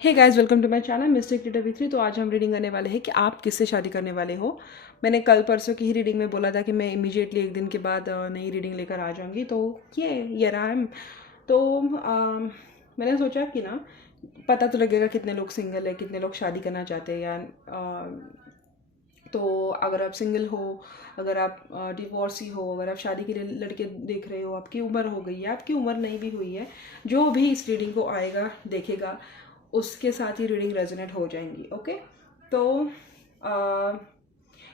Hey guys, welcome to my channel mister creator V three. तो आज हम reading करने वाले हैं कि आप किससे शादी करने वाले हो। मैंने कल परसों की ही रीडिंग में बोला था कि मैं इमीडिएटली एक दिन के बाद नई रीडिंग लेकर आ जाऊंगी। तो ये रहा है। तो मैंने सोचा कि ना, पता तो लगेगा कितने लोग सिंगल है, कितने लोग शादी करना चाहते हैं। या तो अगर आप सिंगल हो, अगर आप डिवोर्सी हो, अगर आप शादी के लिए लड़के देख रहे हो, आपकी उम्र हो गई है, आपकी उम्र नहीं भी हुई है, जो भी इस रीडिंग को आएगा देखेगा उसके साथ ही रीडिंग रेजोनेट हो जाएंगी। ओके। तो आ,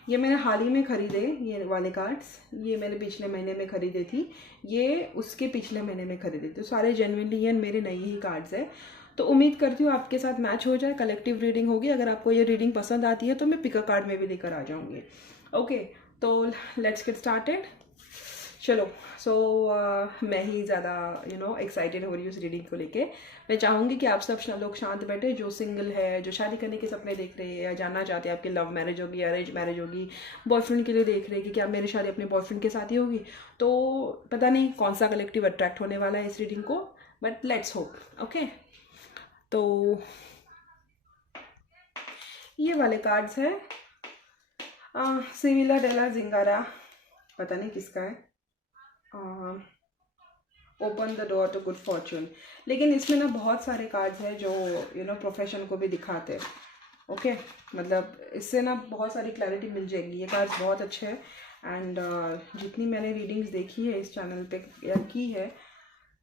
ये मैंने हाल ही में ख़रीदे, ये वाले कार्ड्स ये मैंने पिछले महीने में ख़रीदे थी, ये उसके पिछले महीने में ख़रीदे थे। तो सारे जेन्युइनली ये मेरे नए ही कार्ड्स है। तो उम्मीद करती हूँ आपके साथ मैच हो जाए, कलेक्टिव रीडिंग होगी। अगर आपको ये रीडिंग पसंद आती है तो मैं पिक अ कार्ड में भी लेकर आ जाऊँगी। ओके। तो लेट्स गेट स्टार्टेड। चलो। सो मैं ही ज़्यादा एक्साइटेड हो रही हूँ इस रीडिंग को लेके। मैं चाहूँगी कि आप सब लोग शांत बैठे, जो सिंगल है, जो शादी करने के सपने देख रहे हैं या जानना चाहते हैं आपकी लव मैरिज होगी, अरेंज मैरिज होगी, बॉयफ्रेंड के लिए देख रहे हैं कि क्या मेरी शादी अपने बॉयफ्रेंड के साथ ही होगी। तो पता नहीं कौन सा कलेक्टिव अट्रैक्ट होने वाला है इस रीडिंग को, बट लेट्स होप। ओके। तो ये वाले कार्ड्स है सिविला डेला जिंगारा, पता नहीं किसका है। Open the door to good fortune. लेकिन इसमें ना बहुत सारे कार्ड्स हैं जो प्रोफेशन को भी दिखाते हैं। ओके। मतलब इससे ना बहुत सारी क्लैरिटी मिल जाएगी। ये कार्ड्स बहुत अच्छे हैं एंड जितनी मैंने रीडिंग्स देखी है इस चैनल पे या की है,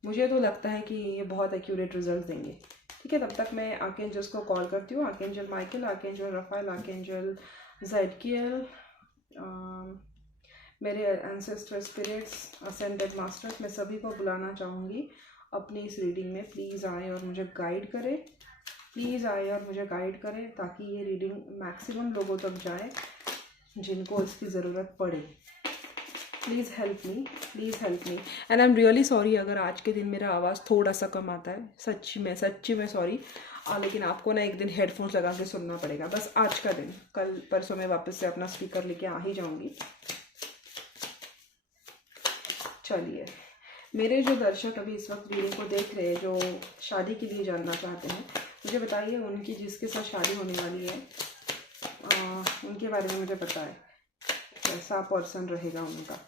मुझे तो लगता है कि ये बहुत एक्यूरेट रिजल्ट देंगे। ठीक है, तब तक मैं आर्कएंजल्स को कॉल करती हूँ। Archangel Michael, archangel Raphael, archangel Zadkiel, मेरे एंसेस्टर स्पिरिट्स, असेंडेड मास्टर्स, मैं सभी को बुलाना चाहूँगी अपनी इस रीडिंग में। प्लीज़ आए और मुझे गाइड करें, प्लीज़ आए और मुझे गाइड करें ताकि ये रीडिंग मैक्सिमम लोगों तक जाए जिनको इसकी ज़रूरत पड़े। Please help me, please help me. And I am really sorry अगर आज के दिन मेरा आवाज़ थोड़ा सा कम आता है। सच्ची में सॉरी। लेकिन आपको ना एक दिन हेडफोन्स लगा के सुनना पड़ेगा, बस आज का दिन। कल परसों मैं वापस से अपना स्पीकर लेके आ ही जाऊँगी। चलिए, मेरे जो दर्शक अभी इस वक्त रीडिंग को देख रहे हैं, जो शादी के लिए जानना चाहते हैं, मुझे बताइए उनकी जिसके साथ शादी होने वाली है उनके बारे में मुझे पता है कैसा पर्सन रहेगा उनका।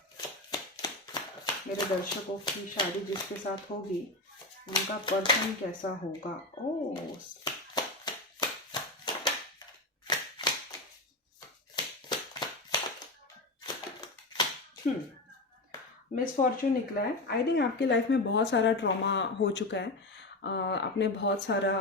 मेरे दर्शकों की शादी जिसके साथ होगी उनका पर्सन कैसा होगा। ओह, मिस फॉर्चून निकला है। आई थिंक आपकी लाइफ में बहुत सारा ट्रॉमा हो चुका है। आपने बहुत सारा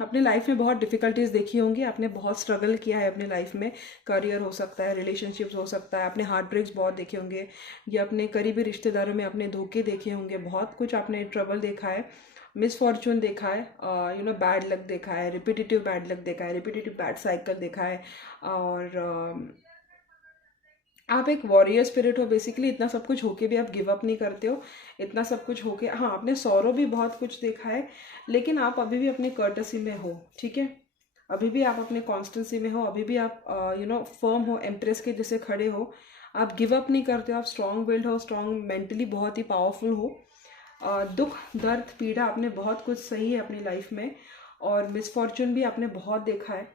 अपने लाइफ में बहुत डिफ़िकल्टीज देखी होंगी। आपने बहुत स्ट्रगल किया है अपने लाइफ में। करियर हो सकता है, रिलेशनशिप्स हो सकता है, आपने हार्ट ब्रेक्स बहुत देखे होंगे, या अपने करीबी रिश्तेदारों में अपने धोखे देखे होंगे। बहुत कुछ आपने ट्रबल देखा है, मिस फॉर्चून देखा है, बैड लक देखा है, रिपीटेटिव बैड लक देखा है, रिपीटेटिव बैड साइकिल देखा है। और आप एक वॉरियर स्पिरिट हो बेसिकली। इतना सब कुछ होके भी आप गिव अप नहीं करते हो। इतना सब कुछ होके, हाँ, आपने सौरो भी बहुत कुछ देखा है, लेकिन आप अभी भी अपनी कर्टसी में हो। ठीक है, अभी भी आप अपने कॉन्स्टेंसी में हो, अभी भी आप फर्म हो, एम्प्रेस के जैसे खड़े हो। आप गिव अप नहीं करते हो, आप स्ट्रॉन्ग विल्ड हो, स्ट्रॉन्ग मेंटली बहुत ही पावरफुल हो। दुख दर्द पीड़ा आपने बहुत कुछ सही है अपनी लाइफ में, और मिसफॉर्चून भी आपने बहुत देखा है।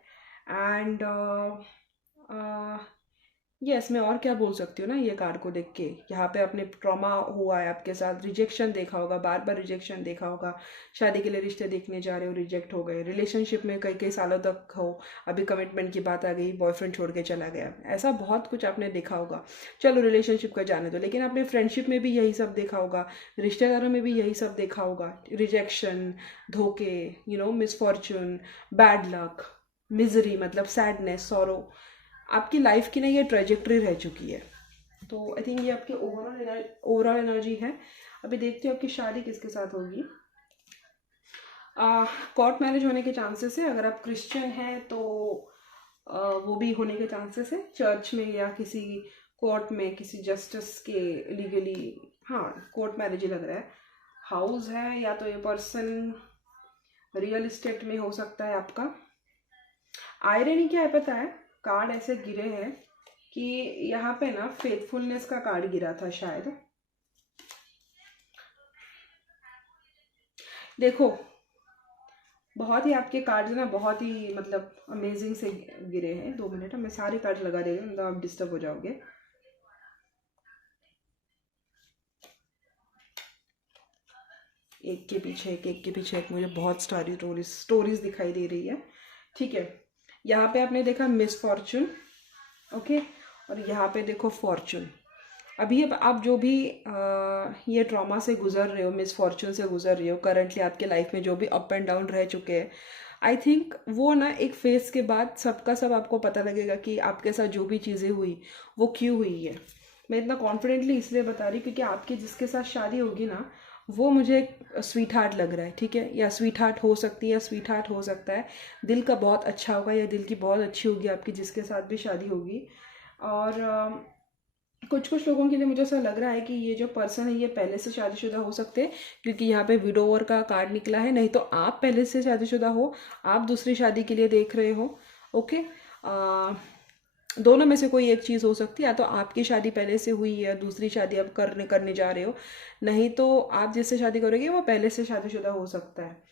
एंड यस, मैं और क्या बोल सकती हूँ ना, ये कार्ड को देख के। यहाँ पे आपने ट्रॉमा हुआ है आपके साथ, रिजेक्शन देखा होगा, बार बार रिजेक्शन देखा होगा। शादी के लिए रिश्ते देखने जा रहे हो, रिजेक्ट हो गए। रिलेशनशिप में कई कई सालों तक हो, अभी कमिटमेंट की बात आ गई, बॉयफ्रेंड छोड़ के चला गया। ऐसा बहुत कुछ आपने देखा होगा। चलो रिलेशनशिप का जाने दो, लेकिन आपने फ्रेंडशिप में भी यही सब देखा होगा, रिश्तेदारों में भी यही सब देखा होगा। रिजेक्शन, धोखे, मिसफॉर्चून, बैड लक, मिजरी मतलब सैडनेस, सॉरो। आपकी लाइफ की ना ये ट्रेजेक्ट्री रह चुकी है। तो आई थिंक ये आपकी ओवरऑल एनर्जी है। अभी देखते हो आपकी शादी किसके साथ होगी। कोर्ट मैरिज होने के चांसेस है। अगर आप क्रिश्चियन हैं तो वो भी होने के चांसेस है, चर्च में या किसी कोर्ट में, किसी जस्टिस के लीगली। हाँ, कोर्ट मैरिज ही लग रहा है। हाउस है, या तो ये पर्सन रियल इस्टेट में हो सकता है आपका। आयरनी क्या है पता है, कार्ड ऐसे गिरे हैं कि यहाँ पे ना फेथफुलनेस का कार्ड गिरा था शायद। देखो, बहुत ही आपके कार्ड्स ना बहुत ही मतलब अमेजिंग से गिरे हैं। 2 मिनट मैं सारे कार्ड लगा दे रही हूँ, मतलब आप डिस्टर्ब हो जाओगे। एक के पीछे एक के पीछे एक मुझे बहुत सारी स्टोरीज दिखाई दे रही है। ठीक है, यहाँ पे आपने देखा मिस फॉर्चून, ओके, और यहाँ पे देखो फॉर्चून। अभी अब आप जो भी ये ट्रॉमा से गुजर रहे हो, मिस फॉर्चून से गुजर रहे हो, करंटली आपके लाइफ में जो भी अप एंड डाउन रह चुके हैं, आई थिंक वो ना एक फेज के बाद सबका सब आपको पता लगेगा कि आपके साथ जो भी चीज़ें हुई वो क्यों हुई है। मैं इतना कॉन्फिडेंटली इसलिए बता रही क्योंकि आपकी जिसके साथ शादी होगी ना, वो मुझे एक स्वीट हार्ट लग रहा है। ठीक है, या स्वीट हार्ट हो सकती है या स्वीट हार्ट हो सकता है, दिल का बहुत अच्छा होगा या दिल की बहुत अच्छी होगी आपकी जिसके साथ भी शादी होगी। और कुछ कुछ लोगों के लिए मुझे ऐसा लग रहा है कि ये जो पर्सन है ये पहले से शादीशुदा हो सकते हैं, क्योंकि यहाँ पे विडोवर का कार्ड निकला है। नहीं तो आप पहले से शादीशुदा हो, आप दूसरी शादी के लिए देख रहे हो। ओके, दोनों में से कोई एक चीज़ हो सकती है, या तो आपकी शादी पहले से हुई है, दूसरी शादी अब करने करने जा रहे हो, नहीं तो आप जिससे शादी करोगे वो पहले से शादीशुदा हो सकता है।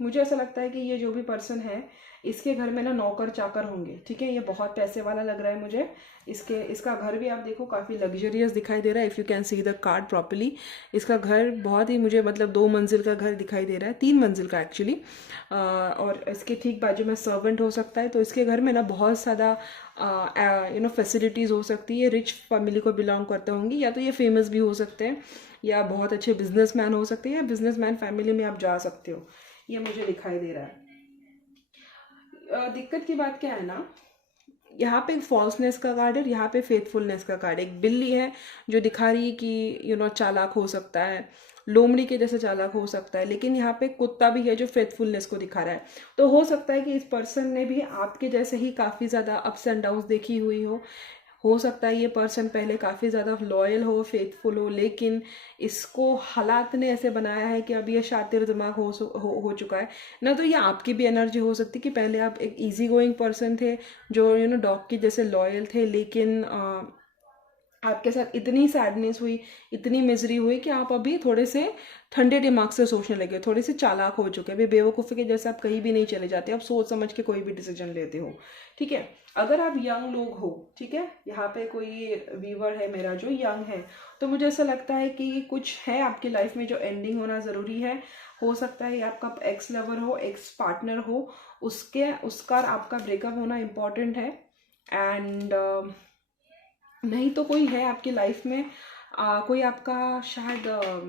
मुझे ऐसा लगता है कि ये जो भी पर्सन है इसके घर में ना नौकर चाकर होंगे। ठीक है, ये बहुत पैसे वाला लग रहा है मुझे। इसका घर भी आप देखो काफ़ी लग्जरियस दिखाई दे रहा है, if you can see the card properly. इसका घर बहुत ही मुझे मतलब 2 मंजिल का घर दिखाई दे रहा है, 3 मंजिल का एक्चुअली। और इसके ठीक बाजू में सर्वेंट हो सकता है। तो इसके घर में ना बहुत ज़्यादा फैसिलिटीज़ हो सकती है। रिच फैमिली को बिलोंग करते होंगे, या तो ये फेमस भी हो सकते हैं, या बहुत अच्छे बिजनेसमैन हो सकते हैं, या बिजनेसमैन फैमिली में आप जा सकते हो, ये मुझे दिखाई दे रहा है। दिक्कत की बात क्या है ना, यहाँ पे एक फॉल्सनेस का कार्ड है, यहाँ पे फेथफुलनेस का कार्ड है। एक बिल्ली है जो दिखा रही है कि चालाक हो सकता है, लोमड़ी के जैसे चालाक हो सकता है, लेकिन यहाँ पे कुत्ता भी है जो फेथफुलनेस को दिखा रहा है। तो हो सकता है कि इस पर्सन ने भी आपके जैसे ही काफ़ी ज़्यादा अप्स एंड डाउन्स देखी हुई हो सकता है ये पर्सन पहले काफ़ी ज़्यादा लॉयल हो, फेथफुल हो, लेकिन इसको हालात ने ऐसे बनाया है कि अब ये शातिर दिमाग हो चुका है ना। तो ये आपकी भी एनर्जी हो सकती है कि पहले आप एक इजी गोइंग पर्सन थे जो डॉग की जैसे लॉयल थे, लेकिन आपके साथ इतनी सैडनेस हुई, इतनी मिजरी हुई कि आप अभी थोड़े से ठंडे दिमाग से सोचने लगे, थोड़े से चालाक हो चुके हैं। अभी बेवकूफ़ी के जैसे आप कहीं भी नहीं चले जाते, आप सोच समझ के कोई भी डिसीजन लेते हो। ठीक है, अगर आप यंग लोग हो, ठीक है, यहाँ पे कोई व्यूवर है मेरा जो यंग है, तो मुझे ऐसा लगता है कि कुछ है आपकी लाइफ में जो एंडिंग होना ज़रूरी है। हो सकता है आपका एक्स लवर हो, एक्स पार्टनर हो, उसका आपका ब्रेकअप होना इम्पॉर्टेंट है। एंड नहीं तो कोई है आपकी लाइफ में, कोई आपका शायद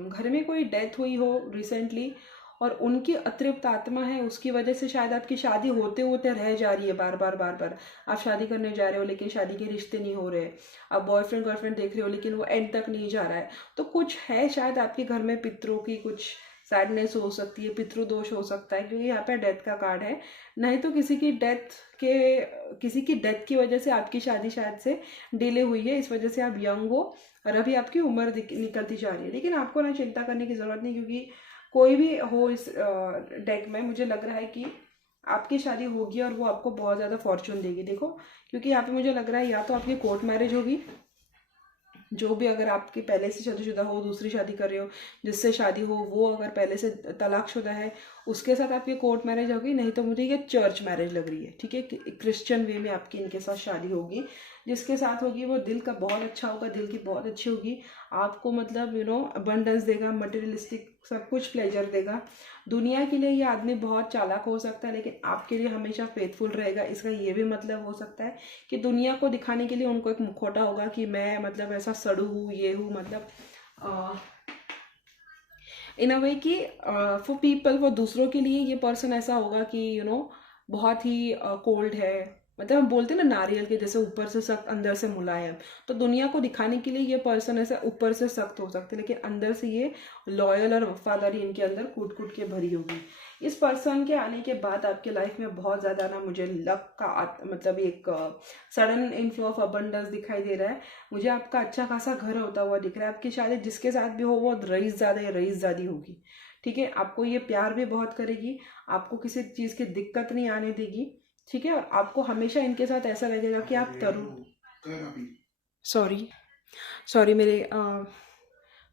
घर में कोई डेथ हुई हो रिसेंटली, और उनकी अतृप्त आत्मा है, उसकी वजह से शायद आपकी शादी होते होते रह जा रही है। बार बार बार बार आप शादी करने जा रहे हो लेकिन शादी के रिश्ते नहीं हो रहे, आप बॉयफ्रेंड गर्लफ्रेंड देख रहे हो लेकिन वो एंड तक नहीं जा रहा है। तो कुछ है शायद आपके घर में, पितरों की कुछ सैडनेस हो सकती है, पितृदोष हो सकता है, क्योंकि यहाँ पे डेथ का कार्ड है। नहीं तो किसी की डेथ की वजह से आपकी शादी शायद से डिले हुई है, इस वजह से आप यंग हो और अभी आपकी उम्र निकलती जा रही है। लेकिन आपको ना चिंता करने की ज़रूरत नहीं, क्योंकि कोई भी हो इस डेक में, मुझे लग रहा है कि आपकी शादी होगी और वो आपको बहुत ज़्यादा फॉर्चून देगी। देखो, क्योंकि यहाँ पे मुझे लग रहा है या तो आपकी कोर्ट मैरिज होगी, जो भी, अगर आपकी पहले से शादीशुदा हो, दूसरी शादी कर रहे हो, जिससे शादी हो वो अगर पहले से तलाकशुदा है, उसके साथ आपकी कोर्ट मैरिज होगी। नहीं तो मुझे ये चर्च मैरिज लग रही है। ठीक है, क्रिश्चियन वे में आपकी इनके साथ शादी होगी। जिसके साथ होगी वो दिल का बहुत अच्छा होगा, दिल की बहुत अच्छी होगी, आपको मतलब अबंडेंस देगा, मटेरियलिस्टिक सब कुछ प्लेजर देगा। दुनिया के लिए ये आदमी बहुत चालाक हो सकता है, लेकिन आपके लिए हमेशा फेथफुल रहेगा। इसका ये भी मतलब हो सकता है कि दुनिया को दिखाने के लिए उनको एक मुखौटा होगा कि मैं मतलब ऐसा सड़ू हूँ, ये हूँ, मतलब इन अ वे कि फॉर पीपल, वो दूसरों के लिए ये पर्सन ऐसा होगा कि बहुत ही कोल्ड है। मतलब हम बोलते हैं ना, नारियल के जैसे ऊपर से सख्त अंदर से मुलायम। तो दुनिया को दिखाने के लिए ये पर्सन ऐसा ऊपर से सख्त हो सकते हैं, लेकिन अंदर से ये लॉयल और वफादारी इनके अंदर कूट कूट के भरी होगी। इस पर्सन के आने के बाद आपके लाइफ में बहुत ज़्यादा ना मुझे लक का मतलब एक सडन इनफ्लो ऑफ अबंडेंस दिखाई दे रहा है। मुझे आपका अच्छा खासा घर होता हुआ दिख रहा है। आपकी शादी जिसके साथ भी हो वो रईस ज़्यादा या रईस ज़्यादा होगी। ठीक है, आपको ये प्यार भी बहुत करेगी, आपको किसी चीज़ की दिक्कत नहीं आने देगी। ठीक है, और आपको हमेशा इनके साथ ऐसा लगेगा कि आप तरुण, सॉरी सॉरी, मेरे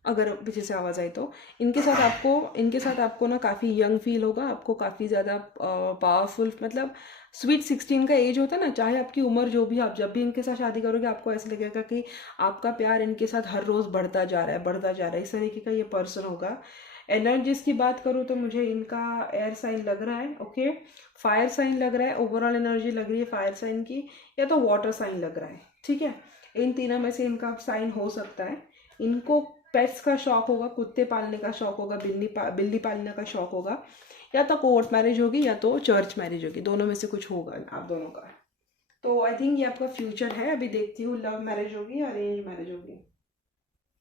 अगर पीछे से आवाज़ आई तो। इनके साथ आपको ना काफ़ी यंग फील होगा, आपको काफ़ी ज़्यादा पावरफुल, मतलब स्वीट 16 का एज होता है ना, चाहे आपकी उम्र जो भी, आप जब भी इनके साथ शादी करोगे आपको ऐसा लगेगा कि आपका प्यार इनके साथ हर रोज़ बढ़ता जा रहा है, बढ़ता जा रहा है। इस तरीके का ये पर्सन होगा। एनर्जीज की बात करूँ तो मुझे इनका एयर साइन लग रहा है, ओके, फायर साइन लग रहा है, ओवरऑल एनर्जी लग रही है फायर साइन की, या तो वाटर साइन लग रहा है, ठीक है। इन तीनों में से इनका साइन हो सकता है। इनको पेट्स का शौक होगा, कुत्ते पालने का शौक होगा, बिल्ली पालने का शौक होगा, या तो कोर्ट मैरिज होगी या तो चर्च मैरिज होगी, दोनों में से कुछ होगा आप दोनों का। तो आई थिंक ये आपका फ्यूचर है। अभी देखती हूँ लव मैरिज होगी या अरेंज मैरिज होगी,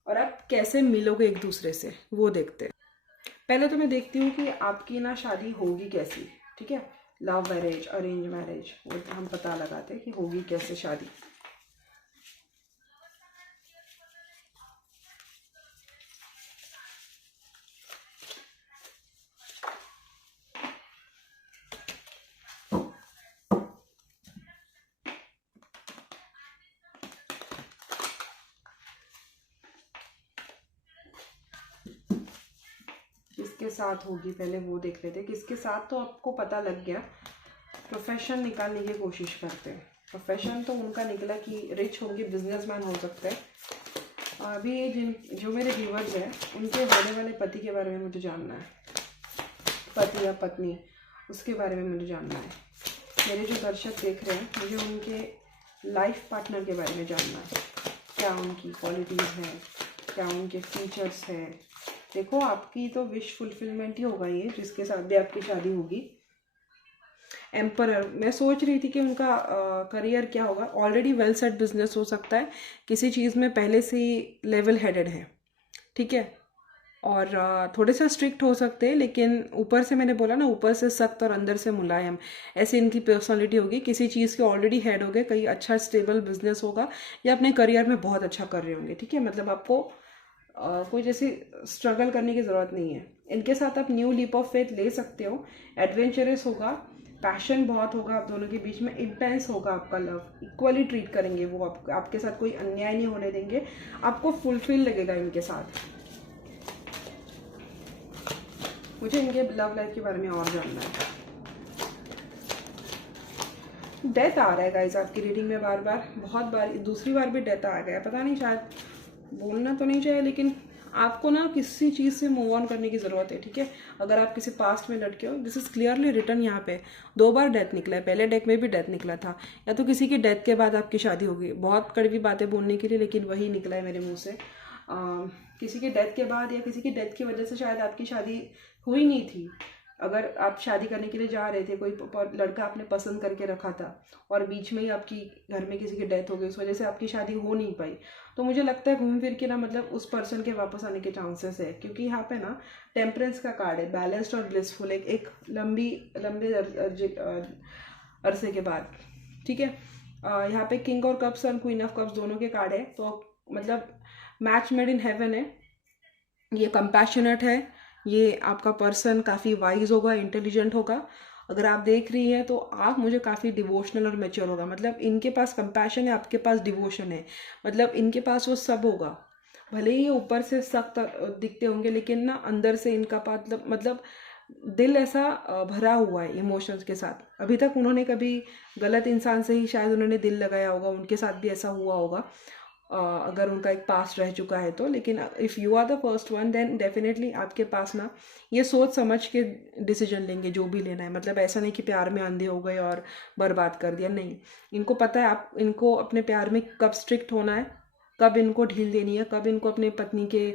और आप कैसे मिलोगे एक दूसरे से वो देखते हैं। पहले तो मैं देखती हूँ कि आपकी ना शादी होगी कैसी, ठीक है। लव मैरिज, अरेंज मैरिज, वो हम पता लगाते हैं कि होगी कैसे शादी। किसके साथ होगी पहले वो देख लेते हैं। किसके साथ तो आपको पता लग गया। प्रोफेशन निकालने की कोशिश करते हैं। प्रोफेशन तो उनका निकला कि रिच होंगे, बिजनेसमैन हो सकते हैं। अभी जो मेरे व्यूवर्स हैं उनके होने वाले पति के बारे में मुझे जानना है, पति या पत्नी, उसके बारे में मुझे जानना है। मेरे जो दर्शक देख रहे हैं मुझे उनके लाइफ पार्टनर के बारे में जानना है, क्या उनकी क्वालिटीज़ हैं, क्या उनके फीचर्स हैं। देखो आपकी तो विश फुलफिलमेंट ही होगा ये, जिसके साथ भी आपकी शादी होगी। एम्परर, मैं सोच रही थी कि उनका करियर क्या होगा। ऑलरेडी वेल सेट बिजनेस हो सकता है, किसी चीज़ में पहले से ही लेवल हेडेड है, ठीक है। और थोड़े से स्ट्रिक्ट हो सकते हैं, लेकिन ऊपर से मैंने बोला ना, ऊपर से सख्त और अंदर से मुलायम, ऐसे इनकी पर्सनालिटी होगी। किसी चीज़ के ऑलरेडी हेड हो गए, कहीं अच्छा स्टेबल बिजनेस होगा, या अपने करियर में बहुत अच्छा कर रहे होंगे, ठीक है। मतलब आपको कोई जैसी स्ट्रगल करने की ज़रूरत नहीं है। इनके साथ आप न्यू लीप ऑफ फेथ ले सकते हो। एडवेंचरस होगा, पैशन बहुत होगा आप दोनों के बीच में, इंटेंस होगा आपका लव, इक्वली ट्रीट करेंगे वो, आपके साथ कोई अन्याय नहीं होने देंगे, आपको फुलफिल लगेगा इनके साथ। मुझे इनके लव लाइफ के बारे में और जानना है। डेथ आ रहा है गाइस आपकी रीडिंग में बार बार, बहुत बार, दूसरी बार भी डेथ आ गया। पता नहीं, शायद बोलना तो नहीं चाहिए, लेकिन आपको ना किसी चीज़ से मूव ऑन करने की ज़रूरत है, ठीक है। अगर आप किसी पास्ट में लटके हो, दिस इज़ क्लियरली रिटर्न यहाँ पे। 2 बार डेथ निकला है, पहले डेक में भी डेथ निकला था। या तो किसी की डेथ के बाद आपकी शादी होगी, बहुत कड़वी बातें बोलने के लिए, लेकिन वही निकला है मेरे मुँह से। किसी के डेथ के बाद या किसी की डेथ की वजह से शायद आपकी शादी हुई नहीं थी। अगर आप शादी करने के लिए जा रहे थे, कोई लड़का आपने पसंद करके रखा था, और बीच में ही आपकी घर में किसी की डेथ हो गई, उस वजह से आपकी शादी हो नहीं पाई, तो मुझे लगता है घूम फिर के ना, मतलब उस पर्सन के वापस आने के चांसेस है। क्योंकि यहाँ पे ना टेम्परेंस का कार्ड है, बैलेंस्ड और ब्लिसफुल, एक लंबे अरसे के बाद, ठीक है। यहाँ पे किंग और कप्स और क्वीन ऑफ कप्स दोनों के कार्ड है, तो मतलब मैच मेड इन हेवन है। ये कंपैशनेट है, ये आपका पर्सन काफ़ी वाइज होगा, इंटेलिजेंट होगा। अगर आप देख रही हैं तो आप मुझे काफ़ी डिवोशनल और मैच्योर होगा। मतलब इनके पास कंपैशन है, आपके पास डिवोशन है, मतलब इनके पास वो सब होगा। भले ही ये ऊपर से सख्त दिखते होंगे, लेकिन ना अंदर से इनका मतलब दिल ऐसा भरा हुआ है इमोशंस के साथ। अभी तक उन्होंने कभी गलत इंसान से ही शायद उन्होंने दिल लगाया होगा, उनके साथ भी ऐसा हुआ होगा, अगर उनका एक पास्ट रह चुका है तो। लेकिन if you are the first one, then definitely आपके पास ना ये सोच समझ के डिसीजन लेंगे जो भी लेना है। मतलब ऐसा नहीं कि प्यार में अंधे हो गए और बर्बाद कर दिया, नहीं। इनको पता है आप इनको अपने प्यार में कब स्ट्रिक्ट होना है, कब इनको ढील देनी है, कब इनको अपने पत्नी के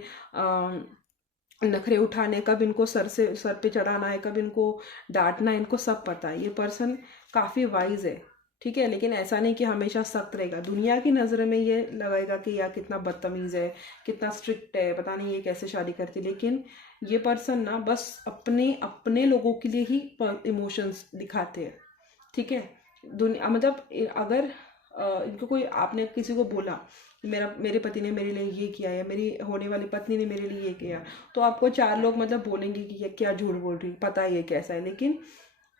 नखरे उठाने, कब इनको सर पे चढ़ाना है, कब इनको डांटना है, इनको सब पता है। ये पर्सन काफ़ी वाइज है, ठीक है। लेकिन ऐसा नहीं कि हमेशा सख्त रहेगा। दुनिया की नज़र में ये लगेगा कि यार कितना बदतमीज़ है, कितना स्ट्रिक्ट है, पता नहीं ये कैसे शादी करती। लेकिन ये पर्सन ना बस अपने अपने लोगों के लिए ही इमोशंस दिखाते हैं, ठीक है। दुनिया मतलब अगर इनको कोई, आपने किसी को बोला मेरे पति ने मेरे लिए ये किया, या मेरी होने वाली पत्नी ने मेरे लिए ये किया, तो आपको 4 लोग मतलब बोलेंगे कि ये क्या झूठ बोल रही, पता है ये कैसा है। लेकिन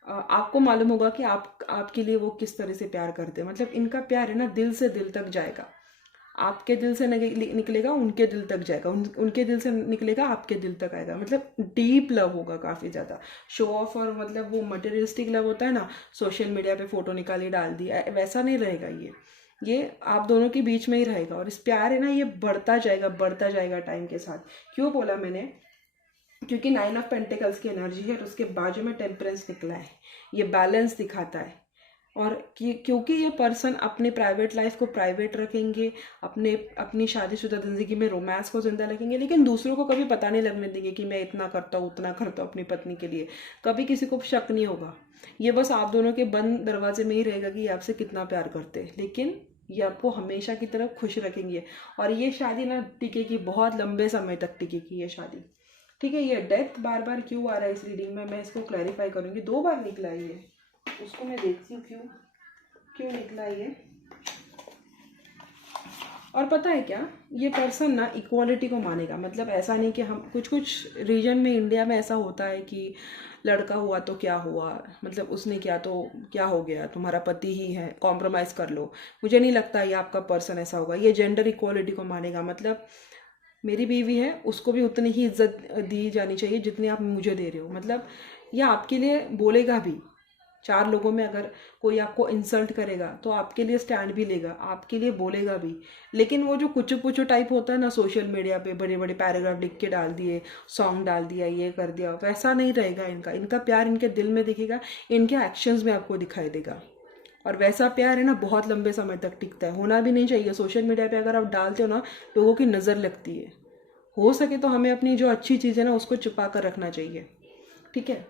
आपको मालूम होगा कि आपके लिए वो किस तरह से प्यार करते हैं। मतलब इनका प्यार है ना, दिल से दिल तक जाएगा। आपके दिल से निकलेगा उनके दिल तक जाएगा, उनके दिल से निकलेगा आपके दिल तक आएगा। मतलब डीप लव होगा काफ़ी ज़्यादा। शो ऑफ और मतलब वो मटेरियलिस्टिक लव होता है ना, सोशल मीडिया पे फ़ोटो निकाली डाल दी, वैसा नहीं रहेगा ये आप दोनों के बीच में ही रहेगा। और इस प्यार है ना, ये बढ़ता जाएगा टाइम के साथ। क्यों बोला मैंने, क्योंकि 9 ऑफ पेंटिकल्स की एनर्जी है और उसके बाजू में टेम्परेंस निकला है, ये बैलेंस दिखाता है। और क्योंकि ये पर्सन अपने प्राइवेट लाइफ को प्राइवेट रखेंगे, अपनी शादीशुदा ज़िंदगी में रोमांस को ज़िंदा रखेंगे, लेकिन दूसरों को कभी पता नहीं लगने देंगे कि मैं इतना करता हूँ उतना करता हूँ अपनी पत्नी के लिए। कभी किसी को शक नहीं होगा। ये बस आप दोनों के बंद दरवाजे में ही रहेगा कि ये आपसे कितना प्यार करते हैं, लेकिन ये आपको हमेशा की तरफ खुश रखेंगे। और ये शादी ना टिकेगी, बहुत लंबे समय तक टिकेगी ये शादी। ठीक है, ये डेथ बार बार क्यों आ रहा है इस रीडिंग में, मैं इसको क्लैरिफाई करूँगी। 2 बार निकला है ये, उसको मैं देखती हूँ क्यों निकला ये। और पता है क्या, ये पर्सन ना इक्वालिटी को मानेगा। मतलब ऐसा नहीं कि हम कुछ रीजन में इंडिया में ऐसा होता है कि लड़का हुआ तो क्या हुआ, मतलब उसने किया तो क्या हो गया, तुम्हारा पति ही है, कॉम्प्रोमाइज़ कर लो। मुझे नहीं लगता ये आपका पर्सन ऐसा होगा। ये जेंडर इक्वालिटी को मानेगा। मतलब मेरी बीवी है, उसको भी उतनी ही इज्जत दी जानी चाहिए जितनी आप मुझे दे रहे हो। मतलब यह आपके लिए बोलेगा भी। 4 लोगों में अगर कोई आपको इंसल्ट करेगा तो आपके लिए स्टैंड भी लेगा, आपके लिए बोलेगा भी। लेकिन वो जो कुचु पुचु टाइप होता है ना, सोशल मीडिया पे बड़े बड़े पैराग्राफ लिख के डाल दिए, सॉन्ग डाल दिया, ये कर दिया, वैसा नहीं रहेगा इनका प्यार इनके दिल में दिखेगा, इनके एक्शंस में आपको दिखाई देगा। और वैसा प्यार है ना बहुत लंबे समय तक टिकता है। होना भी नहीं चाहिए। सोशल मीडिया पे अगर आप डालते हो ना, लोगों की नज़र लगती है। हो सके तो हमें अपनी जो अच्छी चीज़ है ना उसको छुपा कर रखना चाहिए। ठीक है,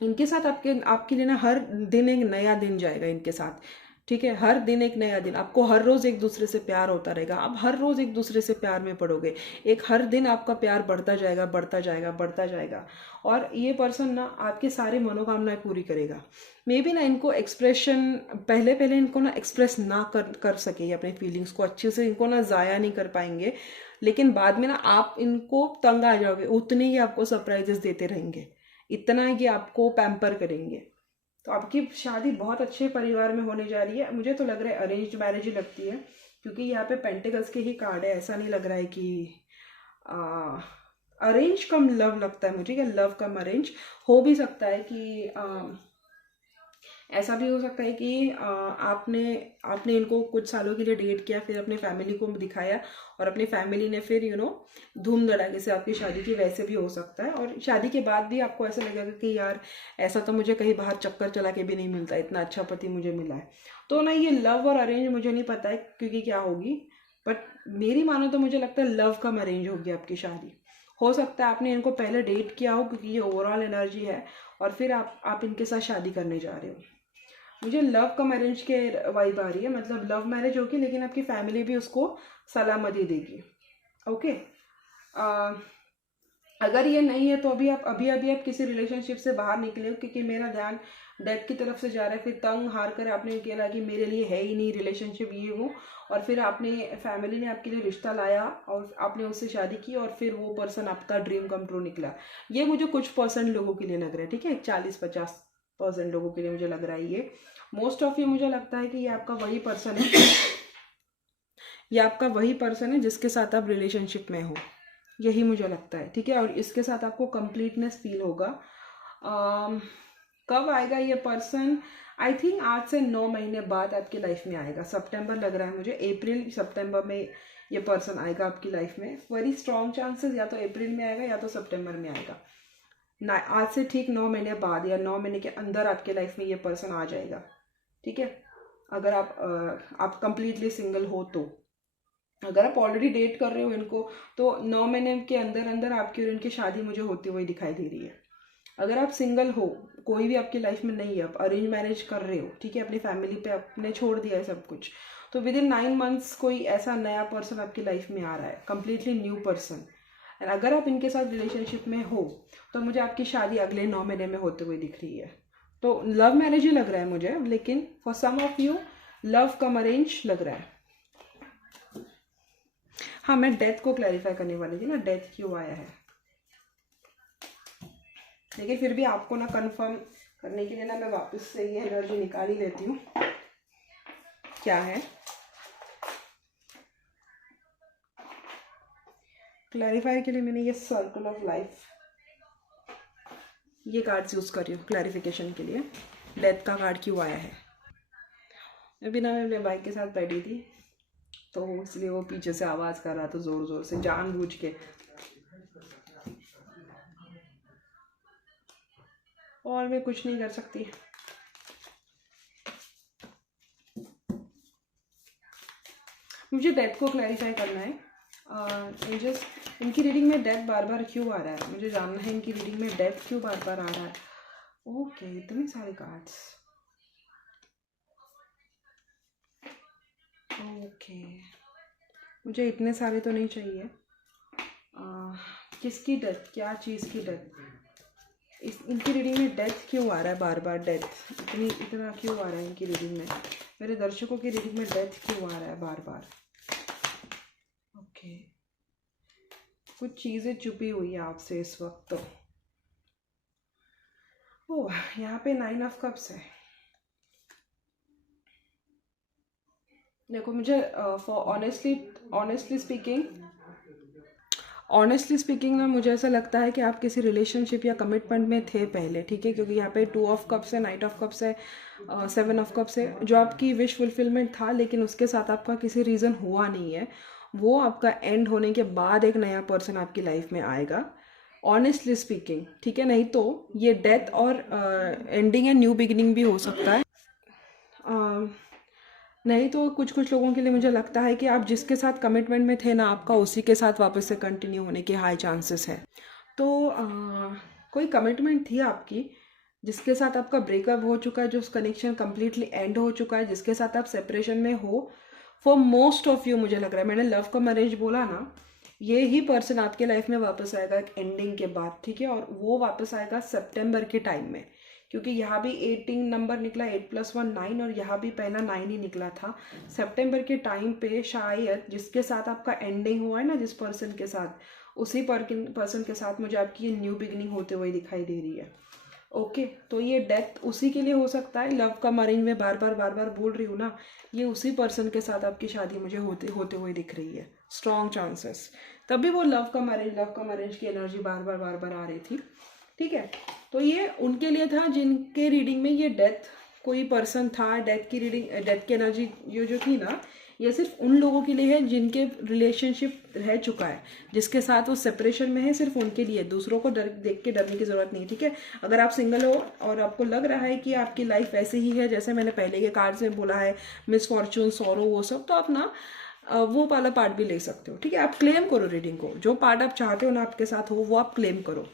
इनके साथ आपके लिए ना हर दिन एक नया दिन जाएगा इनके साथ। ठीक है, हर दिन एक नया दिन। आपको हर रोज़ एक दूसरे से प्यार होता रहेगा, आप हर रोज़ एक दूसरे से प्यार में पड़ोगे। एक हर दिन आपका प्यार बढ़ता जाएगा बढ़ता जाएगा बढ़ता जाएगा। और ये पर्सन ना आपके सारे मनोकामनाएं पूरी करेगा। मे बी ना इनको एक्सप्रेशन पहले इनको ना एक्सप्रेस ना कर सके अपने फीलिंग्स को अच्छे से, इनको ना ज़ाया नहीं कर पाएंगे। लेकिन बाद में ना आप इनको तंग आ जाओगे, उतने ही आपको सरप्राइजेस देते रहेंगे, इतना ये आपको पैम्पर करेंगे। तो आपकी शादी बहुत अच्छे परिवार में होने जा रही है। मुझे तो लग रहा है अरेंज्ड मैरिज ही लगती है, क्योंकि यहाँ पे पेंटिकल्स के ही कार्ड है। ऐसा नहीं लग रहा है कि अरेंज कम लव लगता है मुझे, या लव कम अरेंज। हो भी सकता है कि ऐसा भी हो सकता है कि आपने इनको कुछ सालों के लिए डेट किया, फिर अपने फैमिली को दिखाया और अपनी फैमिली ने फिर धूम धड़ाके से आपकी शादी की। वैसे भी हो सकता है। और शादी के बाद भी आपको ऐसा लगेगा कि यार ऐसा तो मुझे कहीं बाहर चक्कर चला के भी नहीं मिलता, इतना अच्छा पति मुझे मिला है। तो ना ये लव और अरेंज मुझे नहीं पता है क्योंकि क्या होगी, बट मेरी मानो तो मुझे लगता है लव कम अरेंज होगी आपकी शादी। हो सकता है आपने इनको पहले डेट किया हो, क्योंकि ये ओवरऑल एनर्जी है, और फिर आप इनके साथ शादी करने जा रहे हो। मुझे लव का मैरिज के वाइब आ रही है। मतलब लव मैरिज होगी, लेकिन आपकी फैमिली भी उसको सलामती देगी। ओके, अगर ये नहीं है तो अभी आप किसी रिलेशनशिप से बाहर निकले हो, क्योंकि मेरा ध्यान डेथ की तरफ से जा रहा है। फिर तंग हार कर आपने कहा कि मेरे लिए है ही नहीं रिलेशनशिप, ये वो, और फिर फैमिली ने आपके लिए रिश्ता लाया और आपने उससे शादी की, और फिर वो पर्सन आपका ड्रीम कम ट्रू निकला। ये मुझे कुछ परसेंट लोगों के लिए लग रहा है। ठीक है, 40-50% लोगों के लिए मुझे लग रहा है ये। मोस्ट ऑफ ये मुझे लगता है कि ये आपका वही पर्सन है, ये आपका वही पर्सन है जिसके साथ आप रिलेशनशिप में हो, यही मुझे लगता है। ठीक है, और इसके साथ आपको कंप्लीटनेस फील होगा। कब आएगा ये पर्सन? आई थिंक आज से 9 महीने बाद आपकी लाइफ में आएगा। सितंबर लग रहा है मुझे, अप्रैल सितंबर में ये पर्सन आएगा आपकी लाइफ में। वेरी स्ट्रॉन्ग चांसेस, या तो अप्रैल में आएगा या तो सितंबर में आएगा। ना आज से ठीक 9 महीने बाद या 9 महीने के अंदर आपके लाइफ में ये पर्सन आ जाएगा। ठीक है, अगर आप कंप्लीटली सिंगल हो तो। अगर आप ऑलरेडी डेट कर रहे हो इनको, तो 9 महीने के अंदर अंदर आपकी और इनकी शादी मुझे होती हुई दिखाई दे रही है। अगर आप सिंगल हो, कोई भी आपकी लाइफ में नहीं है, आप अरेंज मैरिज कर रहे हो, ठीक है, अपनी फैमिली पे आपने छोड़ दिया है सब कुछ, तो विद इन 9 मंथ्स कोई ऐसा नया पर्सन आपकी लाइफ में आ रहा है, कंप्लीटली न्यू पर्सन। एंड अगर आप इनके साथ रिलेशनशिप में हो तो मुझे आपकी शादी अगले 9 महीने में होते हुए दिख रही है। तो लव मैरिज ही लग रहा है मुझे, लेकिन for some of you love cum arrange लग रहा है। हाँ, मैं डेथ को क्लैरिफाई करने वाली थी ना, डेथ क्यों आया है, लेकिन फिर भी आपको ना कंफर्म करने के लिए ना मैं वापस से ये एनर्जी निकाल ही लेती हूँ क्या है। क्लैरिफायर के लिए मैंने ये सर्कल ऑफ लाइफ ये कार्ड्स यूज़ कर रही हूँ क्लैरिफिकेशन के लिए। डेथ का कार्ड क्यों आया है? अभी ना मैं अपने बाइक के साथ बैठी थी तो इसलिए वो पीछे से आवाज़ कर रहा था ज़ोर ज़ोर से, जानबूझ के। और मैं कुछ नहीं कर सकती। मुझे डेथ को क्लैरिफाई करना है। जस्ट इनकी रीडिंग में डेथ बार बार क्यों आ रहा है, मुझे जानना है इनकी रीडिंग में डेथ क्यों बार बार आ रहा है। ओके, इतने सारे कार्ड्स। ओके, मुझे इतने सारे तो नहीं चाहिए। किसकी डेथ, क्या चीज़ की डेथ? इनकी रीडिंग में डेथ क्यों आ रहा है बार बार? डेथ इतना क्यों आ रहा है इनकी रीडिंग में? मेरे दर्शकों की रीडिंग में डेथ क्यों आ रहा है बार बार? ओके, कुछ चीज़ें छुपी हुई है आपसे इस वक्त तो। ओह, यहाँ पे 9 ऑफ कप्स है। देखो मुझे ऑनेस्टली स्पीकिंग ना मुझे ऐसा लगता है कि आप किसी रिलेशनशिप या कमिटमेंट में थे पहले, ठीक है? क्योंकि यहाँ पे 2 ऑफ कप्स है, 9 ऑफ कप्स है, 7 ऑफ कप्स है। जो आपकी विश फुलफिलमेंट था लेकिन उसके साथ आपका किसी रीज़न हुआ नहीं है, वो आपका एंड होने के बाद एक नया पर्सन आपकी लाइफ में आएगा, ऑनेस्टली स्पीकिंग, ठीक है? नहीं तो ये डेथ और एंडिंग एंड न्यू बिगिनिंग भी हो सकता है। नहीं तो कुछ लोगों के लिए मुझे लगता है कि आप जिसके साथ कमिटमेंट में थे ना, आपका उसी के साथ वापस से कंटिन्यू होने के हाई चांसेस है। तो कोई कमिटमेंट थी आपकी जिसके साथ आपका ब्रेकअप हो चुका है, जो कनेक्शन कम्प्लीटली एंड हो चुका है, जिसके साथ आप सेपरेशन में हो। फॉर मोस्ट ऑफ यू मुझे लग रहा है, मैंने लव का मैरिज बोला ना, ये ही पर्सन आपके लाइफ में वापस आएगा एक एंडिंग के बाद, ठीक है? और वो वापस आएगा सितंबर के टाइम में, क्योंकि यहाँ भी 18 नंबर निकला, 8 + 1 9, और यहाँ भी पहला 9 ही निकला था। सितंबर के टाइम पे शायद जिसके साथ आपका एंडिंग हुआ है ना, जिस पर्सन के साथ, उसी पर्सन के साथ मुझे आपकी ये न्यू बिगिनिंग होते हुए दिखाई दे रही है। ओके, तो ये डेथ उसी के लिए हो सकता है। लव का मैरिज में बार बार बोल रही हूँ ना, ये उसी पर्सन के साथ आपकी शादी मुझे होते हुए दिख रही है, स्ट्रॉन्ग चांसेस। तभी वो लव का मैरिज की एनर्जी बार बार आ रही थी, ठीक है? तो ये उनके लिए था जिनके रीडिंग में ये डेथ कोई पर्सन था। डेथ की एनर्जी ये जो थी ना, ये सिर्फ उन लोगों के लिए है जिनके रिलेशनशिप रह चुका है, जिसके साथ वो सेपरेशन में है, सिर्फ उनके लिए। दूसरों को देख के डरने की ज़रूरत नहीं, ठीक है? अगर आप सिंगल हो और आपको लग रहा है कि आपकी लाइफ ऐसे ही है जैसे मैंने पहले के कार्ड्स में बोला है, मिसफॉर्चून, सॉरो, वो सब, तो आप ना वो वाला पार्ट भी ले सकते हो, ठीक है? आप क्लेम करो रीडिंग को, जो पार्ट आप चाहते हो ना आपके साथ हो, वो आप क्लेम करो।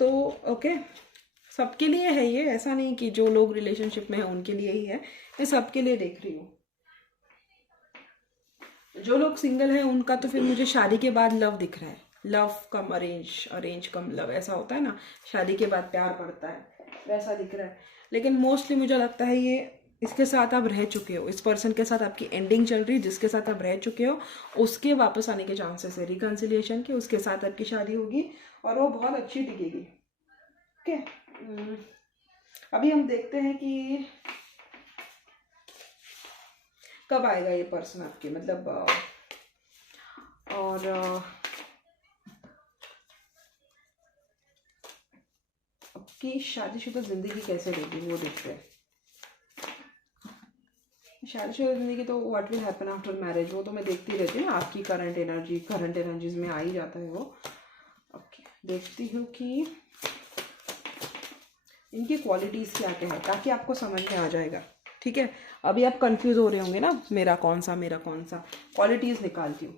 तो ओके, सबके लिए है ये, ऐसा नहीं कि जो लोग रिलेशनशिप में है उनके लिए ही है, मैं सबके लिए देख रही हूँ। जो लोग सिंगल हैं उनका तो फिर मुझे शादी के बाद लव दिख रहा है। लव कम अरेंज कम लव, ऐसा होता है ना, शादी के बाद प्यार बढ़ता है, वैसा दिख रहा है। लेकिन मोस्टली मुझे लगता है ये इसके साथ आप रह चुके हो, इस पर्सन के साथ आपकी एंडिंग चल रही है, जिसके साथ आप रह चुके हो उसके वापस आने के चांसेस है, रिकन्सिलिएशन के, उसके साथ आपकी शादी होगी और वो बहुत अच्छी दिखेगी। ओके, अभी हम देखते हैं कि कब आएगा ये पर्सन आपके, मतलब और आपकी शादीशुदा जिंदगी कैसे रहेगी वो देखते हैं। शादीशुदा जिंदगी तो what will happen after marriage, वो तो मैं देखती रहती हूँ ना, आपकी करंट एनर्जीज में आ ही जाता है वो। ओके, देखती हूँ कि इनकी क्वालिटीज़ क्या क्या है, ताकि आपको समझ में आ जाएगा, ठीक है? अभी आप कंफ्यूज हो रहे होंगे ना, मेरा कौन सा क्वालिटीज़ निकालती हूँ।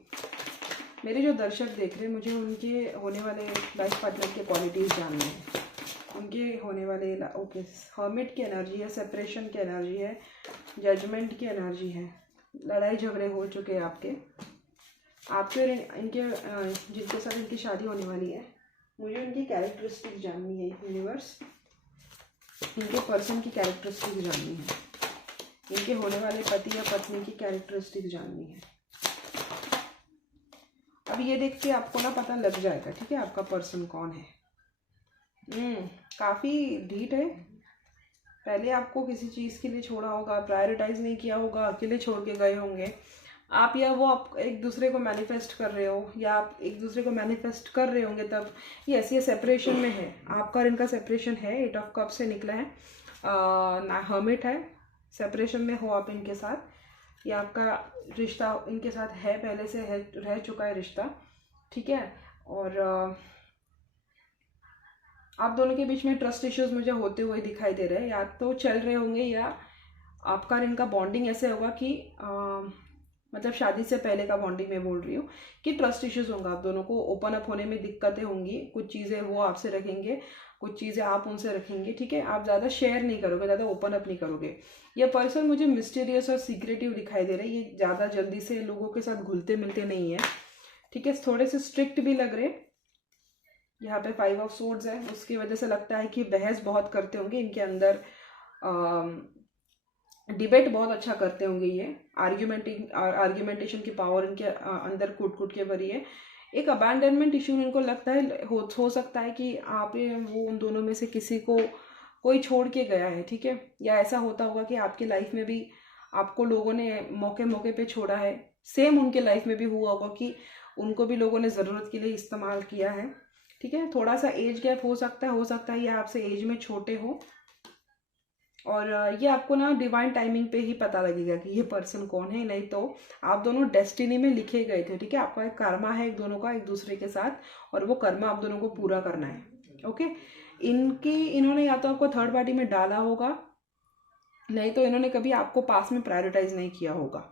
मेरे जो दर्शक देख रहे हैं, मुझे उनके होने वाले लाइफ पार्टनर के क्वालिटीज़ जानने हैं। उनके होने वाले, ओके, हर्मिट की एनर्जी है, सेपरेशन की एनर्जी है, जजमेंट की एनर्जी है, लड़ाई झगड़े हो चुके हैं आपके इनके जिनके साथ इनकी शादी होने वाली है। मुझे उनकी कैरेक्टरिस्टिक जाननी है यूनिवर्स, इनके पर्सन की कैरेक्टरिस्टिक जाननी है, इनके होने वाले पति या पत्नी की कैरेक्टरिस्टिक जाननी है। अब ये देख के आपको ना पता लग जाएगा, ठीक है, आपका पर्सन कौन है। काफ़ी ढीठ है, पहले आपको किसी चीज़ के लिए छोड़ा होगा, प्रायोरिटाइज नहीं किया होगा, अकेले छोड़ के गए होंगे, आप या वो आप एक दूसरे को मैनिफेस्ट कर रहे हो, या आप एक दूसरे को मैनिफेस्ट कर रहे होंगे तब। यस, ये सेपरेशन में है, आपका और इनका सेपरेशन है। 8 ऑफ कप से निकला है, ना हर्मिट है, सेपरेशन में हो आप इनके साथ, या आपका रिश्ता इनके साथ है, पहले से है, रह चुका है रिश्ता, ठीक है। और आप दोनों के बीच में ट्रस्ट इश्यूज मुझे होते हुए दिखाई दे रहे हैं, या तो चल रहे होंगे, या आपका और इनका बॉन्डिंग ऐसे होगा कि मतलब शादी से पहले का बॉन्डिंग मैं बोल रही हूँ कि ट्रस्ट इश्यूज होंगे, आप दोनों को ओपन अप होने में दिक्कतें होंगी, कुछ चीज़ें वो आपसे रखेंगे, कुछ चीज़ें आप उनसे रखेंगे, ठीक है। आप ज़्यादा शेयर नहीं करोगे, ज़्यादा ओपन अप नहीं करोगे। ये पर्सन मुझे मिस्टीरियस और सीक्रेटिव दिखाई दे रहा है, ये ज़्यादा जल्दी से लोगों के साथ घुलते मिलते नहीं है, ठीक है। थोड़े से स्ट्रिक्ट भी लग रहे, यहाँ पे 5 ऑफ सोर्ड्स है, उसकी वजह से लगता है कि बहस बहुत करते होंगे इनके अंदर, डिबेट बहुत अच्छा करते होंगे ये, आर्ग्यूमेंटेशन की पावर इनके अंदर कूट कूट के भरी है। एक अबैंडनमेंट इश्यू इनको लगता है, हो सकता है कि आप वो उन दोनों में से किसी को कोई छोड़ के गया है, ठीक है। या ऐसा होता होगा कि आपकी लाइफ में भी आपको लोगों ने मौके मौके पे छोड़ा है, सेम उनके लाइफ में भी हुआ होगा कि उनको भी लोगों ने ज़रूरत के लिए इस्तेमाल किया है, ठीक है। थोड़ा सा एज गैप हो सकता है ये आपसे एज में छोटे हो, और ये आपको ना डिवाइन टाइमिंग पे ही पता लगेगा कि ये पर्सन कौन है, नहीं तो आप दोनों डेस्टिनी में लिखे गए थे, ठीक है। आपका एक कर्मा है एक दोनों का एक दूसरे के साथ, और वो कर्मा आप दोनों को पूरा करना है, ओके। इन्होंने या तो आपको थर्ड पार्टी में डाला होगा, नहीं तो इन्होंने कभी आपको पास में प्रायोरिटाइज नहीं किया होगा,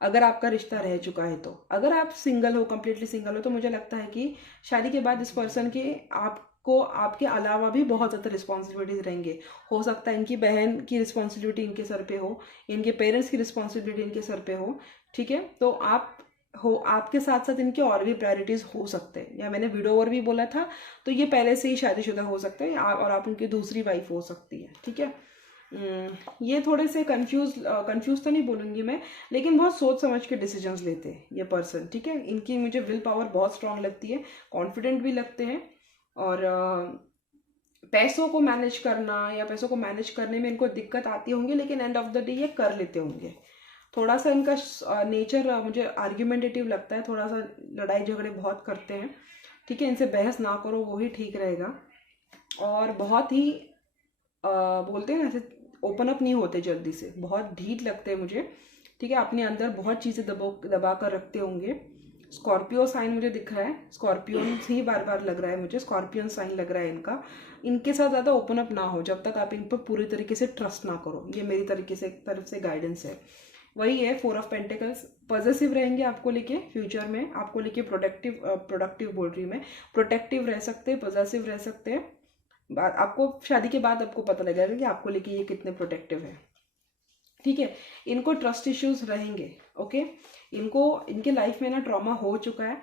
अगर आपका रिश्ता रह चुका है तो। अगर आप सिंगल हो, कंप्लीटली सिंगल हो, तो मुझे लगता है कि शादी के बाद इस पर्सन के आपको आपके अलावा भी बहुत ज़्यादा रिस्पॉन्सिबिलिटीज रहेंगे। हो सकता है इनकी बहन की रिस्पॉन्सिबिलिटी इनके सर पे हो, इनके पेरेंट्स की रिस्पॉन्सिबिलिटी इनके सर पे हो, ठीक है। तो आपके साथ साथ इनके और भी प्रायोरिटीज हो सकते हैं, या मैंने वीडियो ओवर भी बोला था, तो ये पहले से ही शादीशुदा हो सकते हैं, और आप उनकी दूसरी वाइफ हो सकती है, ठीक है। ये थोड़े से कंफ्यूज तो नहीं बोलूँगी मैं, लेकिन बहुत सोच समझ के डिसीजंस लेते हैं ये पर्सन, ठीक है। इनकी मुझे विल पावर बहुत स्ट्रांग लगती है, कॉन्फिडेंट भी लगते हैं, और पैसों को मैनेज करना या पैसों को मैनेज करने में इनको दिक्कत आती होंगी, लेकिन एंड ऑफ द डे ये कर लेते होंगे। थोड़ा सा इनका नेचर मुझे आर्ग्यूमेंटेटिव लगता है, थोड़ा सा लड़ाई झगड़े बहुत करते हैं, ठीक है। इनसे बहस ना करो, वो ही ठीक रहेगा। और बहुत ही बोलते हैं ना ऐसे ओपन अप नहीं होते जल्दी से, बहुत ढीठ लगते हैं मुझे, ठीक है। अपने अंदर बहुत चीज़ें दबा कर रखते होंगे। स्कॉर्पियो साइन मुझे दिख रहा है, स्कॉर्पियन ही बार बार लग रहा है मुझे, स्कॉर्पियन साइन लग रहा है इनका। इनके साथ ज़्यादा ओपन अप ना हो जब तक आप इन पर पूरी तरीके से ट्रस्ट ना करो, ये मेरी तरफ से गाइडेंस है। वही है 4 ऑफ पेंटिकल्स, पॉजिटिव रहेंगे आपको लेके, फ्यूचर में आपको लेके प्रोडक्टिव बोल रही हूँ मैं, प्रोटेक्टिव रह सकते हैं, पॉजिटिव रह सकते हैं। आपको शादी के बाद आपको पता लगेगा कि आपको लेके ये कितने प्रोटेक्टिव है, ठीक है। इनको ट्रस्ट इश्यूज रहेंगे, ओके। इनको इनके लाइफ में ना ट्रॉमा हो चुका है,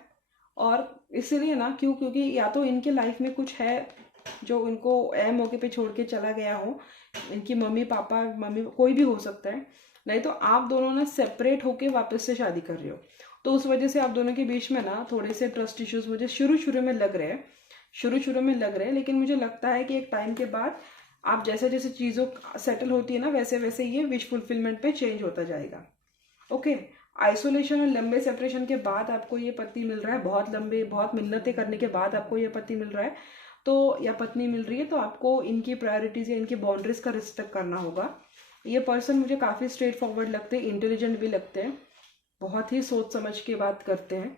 और इसीलिए ना क्योंकि या तो इनके लाइफ में कुछ है जो इनको ऐन मौके पे छोड़ के चला गया हो, इनकी मम्मी पापा, मम्मी कोई भी हो सकता है, नहीं तो आप दोनों ना सेपरेट होके वापस से शादी कर रहे हो, तो उस वजह से आप दोनों के बीच में ना थोड़े से ट्रस्ट इश्यूज मुझे शुरू में लग रहे हैं, लेकिन मुझे लगता है कि एक टाइम के बाद आप जैसे जैसे चीज़ों सेटल होती है ना, वैसे वैसे ये विश फुलफिलमेंट पे चेंज होता जाएगा, ओके। आइसोलेशन और लंबे सेपरेशन के बाद आपको ये पति मिल रहा है, बहुत मिन्नतें करने के बाद आपको ये पति मिल रहा है, तो या पत्नी मिल रही है, तो आपको इनकी प्रायोरिटीज या इनकी बाउंड्रीज का रिस्पेक्ट करना होगा। ये पर्सन मुझे काफ़ी स्ट्रेट फॉरवर्ड लगते हैं, इंटेलिजेंट भी लगते हैं, बहुत ही सोच समझ के बात करते हैं,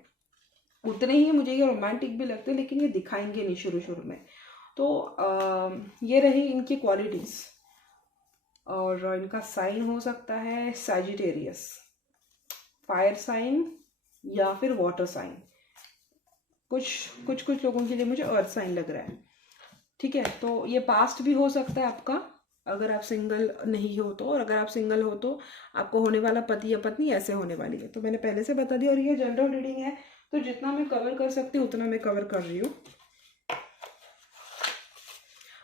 उतने ही मुझे ये रोमांटिक भी लगते हैं, लेकिन ये दिखाएंगे नहीं शुरू में। तो ये रही इनकी क्वालिटीज़। और इनका साइन हो सकता है सैजिटेरियस, फायर साइन, या फिर वाटर साइन। कुछ लोगों के लिए मुझे अर्थ साइन लग रहा है, ठीक है। तो ये पास्ट भी हो सकता है आपका, अगर आप सिंगल नहीं हो तो, और अगर आप सिंगल हो तो आपको होने वाला पति या पत्नी ऐसे होने वाली है, तो मैंने पहले से बता दिया। और ये जनरल रीडिंग है, तो जितना मैं कवर कर सकती हूँ उतना मैं कवर कर रही हूँ।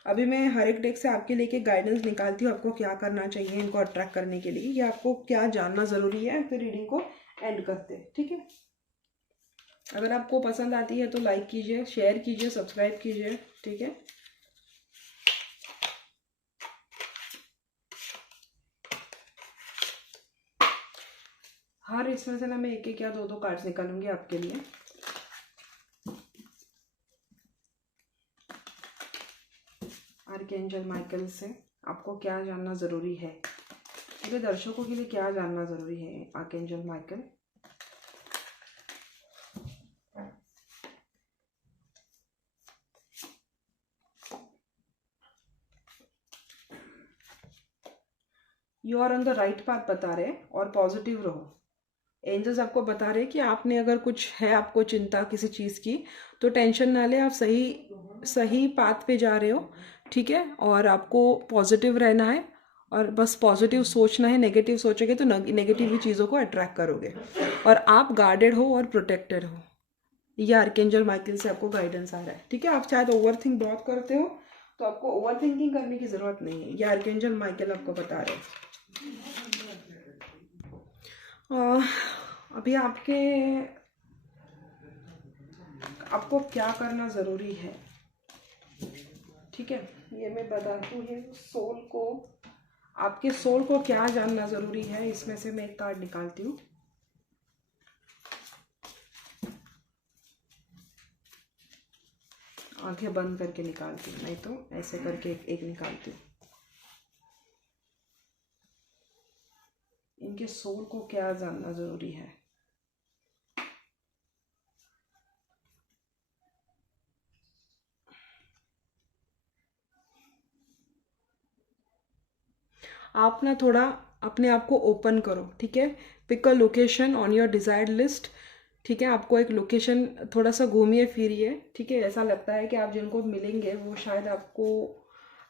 अभी मैं हर एक डेक से आपके लिए गाइडेंस निकालती हूँ, आपको क्या करना चाहिए इनको अट्रैक्ट करने के लिए, या आपको क्या जानना ज़रूरी है, फिर रीडिंग को एंड करते हैं, ठीक है। अगर आपको पसंद आती है तो लाइक कीजिए, शेयर कीजिए, सब्सक्राइब कीजिए, ठीक है। हर इसमें से ना मैं एक एक या दो दो कार्ड्स निकालूंगी आपके लिए। आर्कएंजल माइकल से आपको क्या जानना ज़रूरी है, मेरे दर्शकों के लिए क्या जानना ज़रूरी है archangel Michael. You are on the right path बता रहे हैं और पॉजिटिव रहो। एंजल्स आपको बता रहे हैं कि आपने अगर कुछ है आपको चिंता किसी चीज़ की तो टेंशन ना ले, आप सही पाथ पे जा रहे हो, ठीक है। और आपको पॉजिटिव रहना है और बस पॉजिटिव सोचना है। नेगेटिव सोचोगे तो नेगेटिव चीज़ों को अट्रैक्ट करोगे। और आप गार्डेड हो और प्रोटेक्टेड हो, ये आर्कएंजल माइकल से आपको गाइडेंस आ रहा है, ठीक है। आप शायद ओवर थिंक बहुत करते हो तो आपको ओवर थिंकिंग करने की ज़रूरत नहीं है, ये आर्कएंजल माइकल आपको बता रहे हैं। अभी आपको क्या करना ज़रूरी है, ठीक है, ये मैं बताती हूँ। सोल को, आपके सोल को क्या जानना ज़रूरी है, इसमें से मैं एक कार्ड निकालती हूँ। आंखें बंद करके निकालती हूँ, नहीं तो ऐसे करके एक निकालती हूँ। इनके सोल को क्या जानना ज़रूरी है। आप ना थोड़ा अपने आप को ओपन करो, ठीक है। Pick a location on your desired list, ठीक है। आपको एक लोकेशन थोड़ा सा घूमिए फिरिए, ठीक है। ऐसा लगता है कि आप जिनको मिलेंगे वो शायद आपको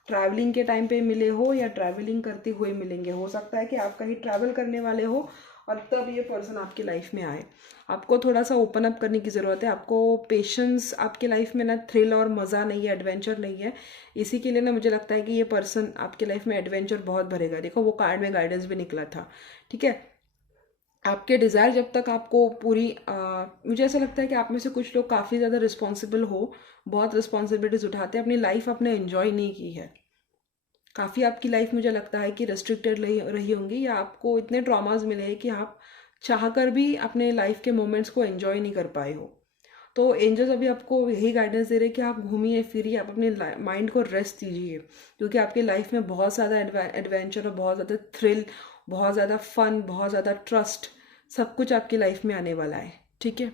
ट्रैवलिंग के टाइम पे मिले हो या ट्रैवलिंग करते हुए मिलेंगे। हो सकता है कि आप कहीं ट्रैवल करने वाले हो और तब ये पर्सन आपकी लाइफ में आए। आपको थोड़ा सा ओपन अप करने की ज़रूरत है। आपको पेशेंस, आपकी लाइफ में ना थ्रिल और मज़ा नहीं है, एडवेंचर नहीं है। इसी के लिए ना मुझे लगता है कि ये पर्सन आपकी लाइफ में एडवेंचर बहुत भरेगा। देखो वो कार्ड में गाइडेंस भी निकला था, ठीक है। आपके डिज़ायर जब तक आपको पूरी मुझे ऐसा लगता है कि आप में से कुछ लोग काफ़ी ज़्यादा रिस्पॉन्सिबल हो, बहुत रिस्पॉन्सिबिलिटीज़ उठाते हैं, अपनी लाइफ आपने एंजॉय नहीं की है। काफ़ी आपकी लाइफ मुझे लगता है कि रेस्ट्रिक्टेड रही होंगी, या आपको इतने ट्रॉमास मिले हैं कि आप चाहकर भी अपने लाइफ के मोमेंट्स को एंजॉय नहीं कर पाए हो। तो एंजल्स अभी आपको यही गाइडेंस दे रहे हैं कि आप घूमिए फिरिए, आप अपने माइंड को रेस्ट दीजिए, क्योंकि आपकी लाइफ में बहुत ज़्यादा एडवेंचर और बहुत ज़्यादा थ्रिल, बहुत ज़्यादा फन, बहुत ज़्यादा ट्रस्ट, सब कुछ आपकी लाइफ में आने वाला है, ठीक है।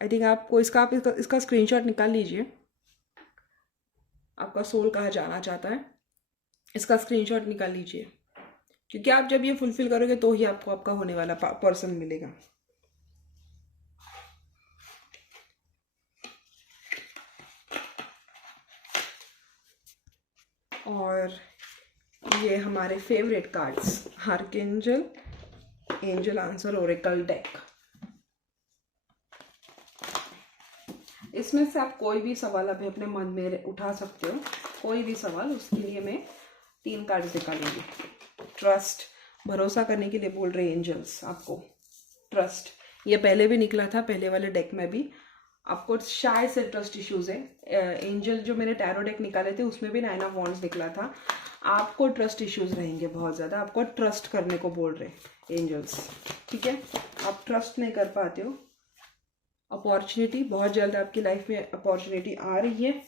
आई थिंक आपको इसका स्क्रीनशॉट निकाल लीजिए। आपका सोल कहाँ जाना चाहता है, इसका स्क्रीनशॉट निकाल लीजिए, क्योंकि आप जब ये फुलफिल करोगे तो ही आपको आपका होने वाला पर्सन मिलेगा। और ये हमारे favourite cards, archangel angel answer Oracle deck. इसमें से आप कोई भी सवाल अभी अपने मन में उठा सकते हो, कोई भी सवाल। उसके लिए मैं 3 कार्ड्स निकालूंगी। ट्रस्ट, भरोसा करने के लिए बोल रहे एंजल्स आपको। ट्रस्ट, ये पहले भी निकला था, पहले वाले डेक में भी। आपको शायद से ट्रस्ट इश्यूज है। एंजल जो मैंने टैरो डेक निकाले थे उसमें भी 9 ऑफ वॉन्ड्स निकला था। आपको ट्रस्ट इश्यूज रहेंगे बहुत ज़्यादा, आपको ट्रस्ट करने को बोल रहे एंजल्स, ठीक है। आप ट्रस्ट नहीं कर पाते हो। अपॉर्चुनिटी, बहुत जल्द आपकी लाइफ में अपॉर्चुनिटी आ रही है।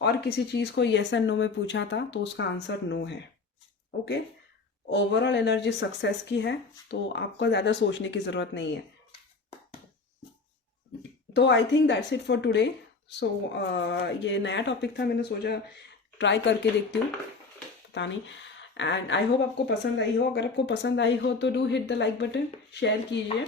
और किसी चीज़ को येस एंड नो में पूछा था तो उसका आंसर नो है, ओके। ओवरऑल एनर्जी सक्सेस की है, तो आपको ज़्यादा सोचने की ज़रूरत नहीं है। तो I think that's it for today. So ये नया टॉपिक था, मैंने सोचा ट्राई करके देखती हूँ, पता नहीं। एंड आई होप आपको पसंद आई हो। अगर आपको पसंद आई हो तो do hit the like button, share कीजिए।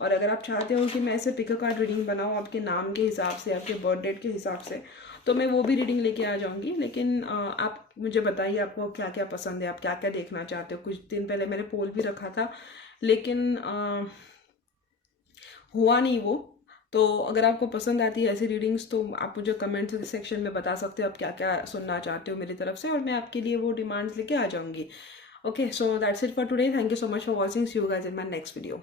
और अगर आप चाहते हो कि मैं ऐसे पिक अ कार्ड रीडिंग बनाऊँ आपके नाम के हिसाब से, आपके बर्थ डेट के हिसाब से, तो मैं वो भी रीडिंग लेके आ जाऊँगी। लेकिन आप मुझे बताइए आपको क्या क्या पसंद है, आप क्या क्या देखना चाहते हो। कुछ दिन पहले मैंने पोल भी रखा था, लेकिन हुआ नहीं वो। तो अगर आपको पसंद आती है ऐसी रीडिंग्स तो आप मुझे कमेंट सेक्शन में बता सकते हो आप क्या क्या सुनना चाहते हो मेरी तरफ से, और मैं आपके लिए वो डिमांड्स लेके आ जाऊँगी। Okay, so that's it for today. Thank you so much for watching. See you guys in my next video.